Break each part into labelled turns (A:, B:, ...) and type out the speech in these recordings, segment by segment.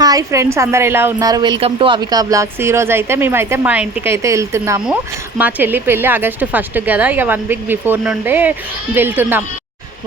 A: Hi friends అందరు ఎలా ఉన్నారు? Welcome to Avika vlogs. ఈరోజు అయితే మేమైతే మా ఇంటికి అయితే వెళ్తున్నాము. మా చెల్లి పెళ్ళి ఆగస్టు ఫస్ట్ కదా. ఇక వన్ వీక్ బిఫోర్ నుండే వెళ్తున్నాం.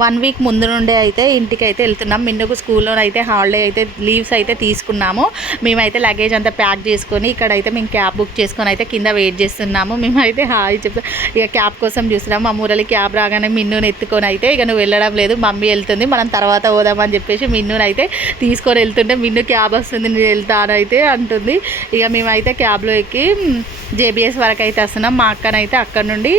A: వన్ వీక్ ముందు నుండే అయితే ఇంటికి అయితే వెళ్తున్నాం మిన్నుకు స్కూల్లో అయితే హాలిడే అయితే లీవ్స్ అయితే తీసుకున్నాము. మేమైతే లగేజ్ అంతా ప్యాక్ చేసుకొని ఇక్కడైతే మేము క్యాబ్ బుక్ చేసుకొని అయితే కింద వెయిట్ చేస్తున్నాము. మేమైతే హాయ్ చెప్తాం ఇక క్యాబ్ కోసం చూస్తున్నాము మా మురళి క్యాబ్ రాగానే మిన్నుని ఎత్తుకొని అయితే ఇక నువ్వు వెళ్ళడం లేదు మమ్మీ వెళ్తుంది మనం తర్వాత పోదామని చెప్పేసి మిన్నుని అయితే తీసుకొని వెళ్తుంటే మిన్ను క్యాబ్ వస్తుంది నేను వెళ్తానైతే అంటుంది. ఇక మేమైతే క్యాబ్లో ఎక్కి జేబీఎస్ వరకు అయితే వస్తున్నాం. మా అక్కనైతే అక్కడ నుండి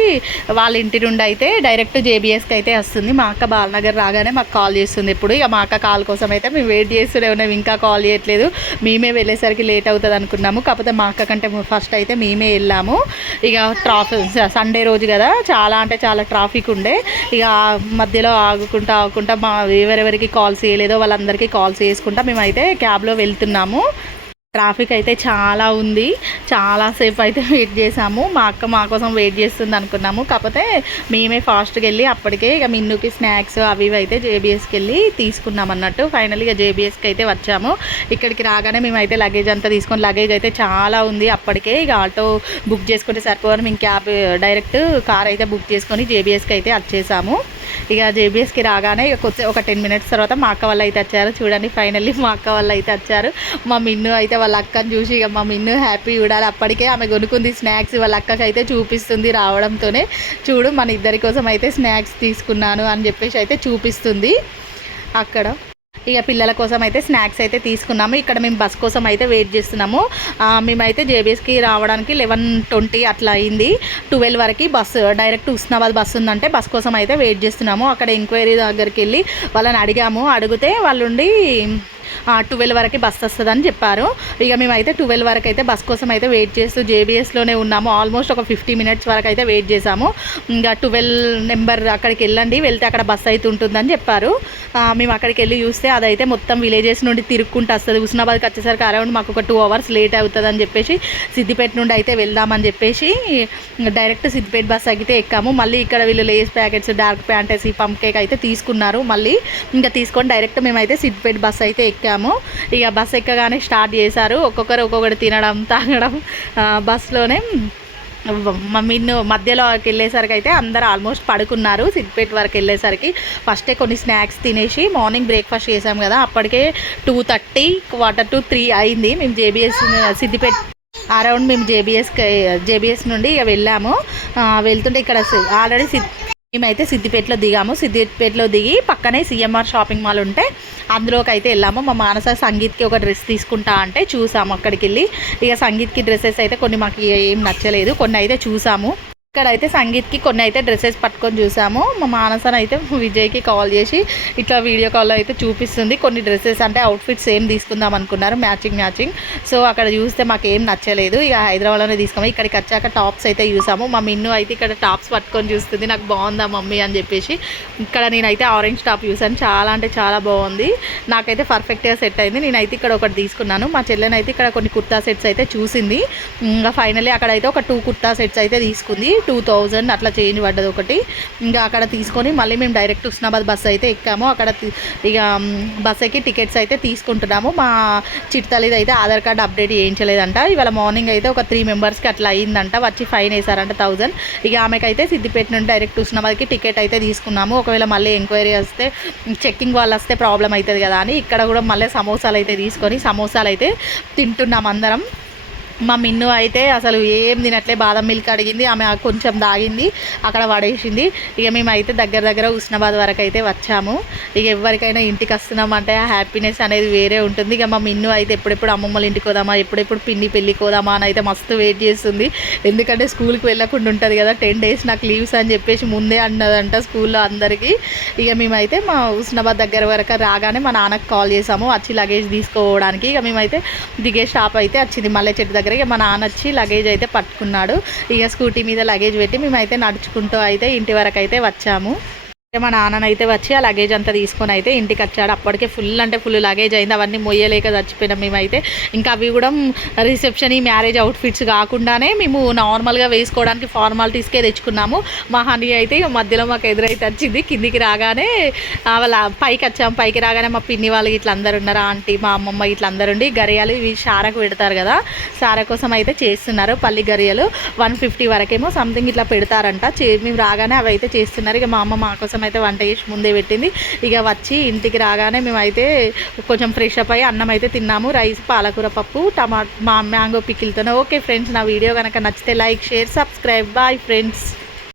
A: వాళ్ళ ఇంటి నుండి అయితే డైరెక్ట్ జేబీఎస్కి అయితే వస్తుంది. మా అక్క బాలనగర్ రాగానే మాకు కాల్ చేస్తుంది ఇప్పుడు. ఇక మా అక్క కాల్ కోసం అయితే మేము వెయిట్ చేస్తూనే ఉన్నాం. ఇంకా కాల్ చేయట్లేదు. మేమే వెళ్ళేసరికి లేట్ అవుతుంది అనుకున్నాము. కాకపోతే మా అక్క కంటే ఫస్ట్ అయితే మేమే వెళ్ళాము. ఇక ట్రాఫిక్ సండే రోజు కదా. చాలా అంటే చాలా ట్రాఫిక్ ఉండే. ఇక మధ్యలో ఆగుకుంటా ఆగుకుంటా మా ఎవరెవరికి కాల్స్ చేయలేదో వాళ్ళందరికీ కాల్స్ చేసుకుంటా మేమైతే క్యాబ్లో వెళ్తున్నాము. ట్రాఫిక్ అయితే చాలా ఉంది. చాలాసేపు అయితే వెయిట్ చేసాము. మా అక్క మా కోసం వెయిట్ చేస్తుంది అనుకున్నాము. కాకపోతే మేమే ఫాస్ట్గా వెళ్ళి అప్పటికే ఇక మిన్నుకి స్నాక్స్ అవి ఇవి అయితే జేబీఎస్కి వెళ్ళి తీసుకున్నాం అన్నట్టు. ఫైనల్ ఇక జేబీఎస్కి అయితే వచ్చాము. ఇక్కడికి రాగానే మేమైతే లగేజ్ అంతా తీసుకొని లగేజ్ అయితే చాలా ఉంది. అప్పటికే ఇక ఆటో బుక్ చేసుకుంటే సరిపోవని మేము క్యాబ్ డైరెక్ట్ కార్ అయితే బుక్ చేసుకొని జేబీఎస్కి అయితే వచ్చేసాము. ఇక జేబీఎస్కి రాగానే ఇక కొంచెం ఒక టెన్ మినిట్స్ తర్వాత మా అక్క వాళ్ళు అయితే వచ్చారు. చూడండి ఫైనల్లీ మా అక్క వాళ్ళు అయితే వచ్చారు. మా మిన్ను అయితే వాళ్ళ అక్కని చూసి ఇక మా మిన్ను హ్యాపీ చూడాలి. అప్పటికే ఆమె కొనుక్కుంది స్నాక్స్. వాళ్ళ అక్కకి అయితే చూపిస్తుంది రావడంతోనే. చూడు మన ఇద్దరి కోసం అయితే స్నాక్స్ తీసుకున్నాను అని చెప్పేసి అయితే చూపిస్తుంది. అక్కడ ఇక పిల్లల కోసం అయితే స్నాక్స్ అయితే తీసుకున్నాము. ఇక్కడ మేము బస్ కోసం అయితే వెయిట్ చేస్తున్నాము. మేమైతే జేబీఎస్కి రావడానికి లెవెన్ ట్వంటీ అట్లా అయింది. ట్వెల్వ్ వరకు బస్సు డైరెక్ట్ ఉస్నాబాద్ బస్సు ఉందంటే బస్ కోసం అయితే వెయిట్ చేస్తున్నాము. అక్కడ ఎంక్వైరీ దగ్గరికి వెళ్ళి వాళ్ళని అడిగాము. అడిగితే వాళ్ళుండి ట్వెల్వ్ వరకు బస్ వస్తుందని చెప్పారు. ఇక మేమైతే ట్వెల్వ్ వరకు అయితే బస్ కోసం అయితే వెయిట్ చేస్తూ జేబీఎస్లోనే ఉన్నాము. ఆల్మోస్ట్ ఒక ఫిఫ్టీ మినిట్స్ వరకు అయితే వెయిట్ చేసాము ఇంకా ట్వెల్వ్ నెంబర్ అక్కడికి వెళ్ళండి వెళ్తే అక్కడ బస్ అయితే ఉంటుందని చెప్పారు. మేము అక్కడికి వెళ్ళి చూస్తే అదైతే మొత్తం విలేజెస్ నుండి తిరుక్కుంటూ వస్తుంది. హుస్నాబాద్కి వచ్చేసరికి అరౌండ్ మాకు ఒక టూ అవర్స్ లేట్ అవుతుంది అని చెప్పేసి సిద్దిపేట నుండి అయితే వెళ్దామని చెప్పేసి డైరెక్ట్ సిద్దిపేట బస్ అయితే ఎక్కాము. మళ్ళీ ఇక్కడ వీళ్ళు లేస్ ప్యాకెట్స్ డార్క్ ప్యాంటసీ పంప్ కేక్ అయితే తీసుకున్నారు. మళ్ళీ ఇంకా తీసుకొని డైరెక్ట్ మేమైతే సిద్దిపేట బస్ అయితే ఎక్కాము. ఇక బస్ ఎక్కగానే స్టార్ట్ చేశారు. ఒక్కొక్కరు ఒక్కొక్కటి తినడం తాగడం బస్సులోనే బస్లోనే మిన్ను మధ్యలోకి వెళ్ళేసరికి అయితే అందరూ ఆల్మోస్ట్ పడుకున్నారు. సిద్దిపేట వరకు వెళ్ళేసరికి ఫస్టే కొన్ని స్నాక్స్ తినేసి మార్నింగ్ బ్రేక్ఫాస్ట్ చేసాం కదా. అప్పటికే two thirty quarter to three అయింది. మేము జేబీఎస్ సిద్దిపేట అరౌండ్ మేము జేబీఎస్ జేబీఎస్ నుండి ఇక వెళ్ళాము. వెళ్తుంటే ఇక్కడ ఆల్రెడీ సిద్ మేమైతే సిద్దిపేటలో దిగాము. సిద్దిపేటలో దిగి పక్కనే సిఎంఆర్ షాపింగ్ మాల్ ఉంటే అందులోకి అయితే వెళ్ళాము. మా మానస సంగీత్కి ఒక డ్రెస్ తీసుకుంటా అంటే చూసాము అక్కడికి వెళ్ళి ఇక సంగీత్కి డ్రెస్సెస్ అయితే కొన్ని మాకు ఏం నచ్చలేదు. కొన్ని అయితే చూసాము. ఇక్కడ అయితే సంగీత్కి కొన్ని అయితే డ్రెస్సెస్ పట్టుకొని చూసాము. మా మానసన్ అయితే విజయ్కి కాల్ చేసి ఇట్లా వీడియో కాల్లో అయితే చూపిస్తుంది. కొన్ని డ్రెస్సెస్ అంటే అవుట్ఫిట్స్ ఏం తీసుకుందాం అనుకున్నారు. Matching matching. సో అక్కడ చూస్తే మాకు ఏం నచ్చలేదు. ఇక హైదరాబాద్లోనే తీసుకోము ఇక్కడికి వచ్చాక టాప్స్ అయితే చూసాము. మా మిన్ను అయితే ఇక్కడ టాప్స్ పట్టుకొని చూస్తుంది. నాకు బాగుందా మమ్మీ? అని చెప్పేసి. ఇక్కడ నేనైతే ఆరెంజ్ టాప్ చూసాను. చాలా అంటే చాలా బాగుంది. నాకైతే పర్ఫెక్ట్గా సెట్ అయింది. నేనైతే ఇక్కడ ఒకటి తీసుకున్నాను. మా చెల్లెనైతే ఇక్కడ కొన్ని కుర్తా సెట్స్ అయితే చూసింది. ఇంకా ఫైనలీ అక్కడ అయితే ఒక టూ కుర్తా సెట్స్ అయితే తీసుకుంది. టూ థౌజండ్ అట్లా చేంజ్ పడ్డది ఒకటి. ఇంకా అక్కడ తీసుకొని మళ్ళీ మేము డైరెక్ట్ హుస్నాబాద్ బస్సు అయితే ఎక్కాము. అక్కడ ఇక బస్ ఎక్కి టికెట్స్ అయితే తీసుకుంటున్నాము. మా చిట్తలిది అయితే ఆధార్ కార్డ్ అప్డేట్ చేయించలేదంట. ఇవాళ మార్నింగ్ అయితే ఒక త్రీ మెంబర్స్కి అట్లా అయిందంట. వచ్చి ఫైన్ వేసారంట థౌజండ్. ఇక ఆమెకైతే సిద్దిపేట నుండి డైరెక్ట్ హుస్నాబాద్కి టికెట్ అయితే తీసుకున్నాము. ఒకవేళ మళ్ళీ ఎంక్వైరీ వస్తే చెక్కింగ్ వాళ్ళు వస్తే ప్రాబ్లం అవుతుంది కదా అని ఇక్కడ కూడా మళ్ళీ సమోసాలు అయితే తీసుకొని సమోసాలు అయితే తింటున్నాం అందరం. మా మిన్ను అయితే అసలు ఏం తినట్లే బాదం మిల్క్ అడిగింది ఆమె కొంచెం దాగింది అక్కడ పడేసింది. ఇక మేమైతే దగ్గర దగ్గర ఉస్నాబాద్ వరకు అయితే వచ్చాము. ఇక ఎవరికైనా ఇంటికి వస్తున్నామంటే ఆ హ్యాపీనెస్ అనేది వేరే ఉంటుంది. ఇక మా మిన్ను అయితే ఎప్పుడెప్పుడు అమ్మమ్మల ఇంటికి పోదామా ఎప్పుడెప్పుడు పిన్ని పెళ్ళికి పోదామా అని అయితే మస్తు వెయిట్ చేస్తుంది. ఎందుకంటే స్కూల్కి వెళ్ళకుండా ఉంటుంది కదా టెన్ డేస్ నాకు లీవ్స్ అని చెప్పేసి ముందే అన్నదంట స్కూల్లో అందరికీ. ఇక మేమైతే మా ఉస్నాబాద్ దగ్గర వరకు రాగానే మా నాన్నకు కాల్ చేసాము వచ్చి లగేజ్ తీసుకోవడానికి. ఇక మేమైతే దిగే షాప్ అయితే వచ్చింది మల్లె చెట్టు దగ్గర ఇక మా నాన్న వచ్చి లగేజ్ అయితే పట్టుకున్నాడు. ఇక స్కూటీ మీద లగేజ్ పెట్టి మేమైతే నడుచుకుంటూ అయితే ఇంటి వరకు అయితే వచ్చాము. మా నాన్ననైతే వచ్చి ఆ లగేజ్ అంతా తీసుకొని అయితే ఇంటికి వచ్చాడు. అప్పటికే ఫుల్ అంటే ఫుల్ లగేజ్ అయింది. అవన్నీ మొయ్యలేక చచ్చిపోయినాం మేమైతే. ఇంకా అవి కూడా రిసెప్షన్ ఈ మ్యారేజ్ అవుట్ఫిట్స్ కాకుండానే మేము నార్మల్గా వేసుకోవడానికి ఫార్మాలిటీస్కే తెచ్చుకున్నాము. మా హనీ అయితే ఇక మధ్యలో మాకు ఎదురైతే వచ్చింది. కిందికి రాగానే వాళ్ళ పైకి వచ్చాము పైకి రాగానే మా పిన్ని వాళ్ళు ఇట్లా అందరు ఉన్నారు. ఆంటీ మా అమ్మమ్మ ఇట్లా అందరు ఉండి గరియాలు ఇవి షారకు పెడతారు కదా. సార కోసం అయితే చేస్తున్నారు పల్లి గరియాలు. వన్ ఫిఫ్టీ వరకేమో సంథింగ్ ఇట్లా పెడతారంట. చే మేము రాగానే అవి అయితే చేస్తున్నారు. ఇక మా అమ్మ మా కోసం అయితే వంట చేసి ముందే పెట్టింది. ఇక వచ్చి ఇంటికి రాగానే మేమైతే కొంచెం ఫ్రెష్ అప్ అయ్యి అన్నం అయితే తిన్నాము. రైస్ పాలకూర పప్పు టమాటా మా మ్యాంగో పికిల్తోనే. ఓకే ఫ్రెండ్స్ నా వీడియో కనుక నచ్చితే like share subscribe. Bye friends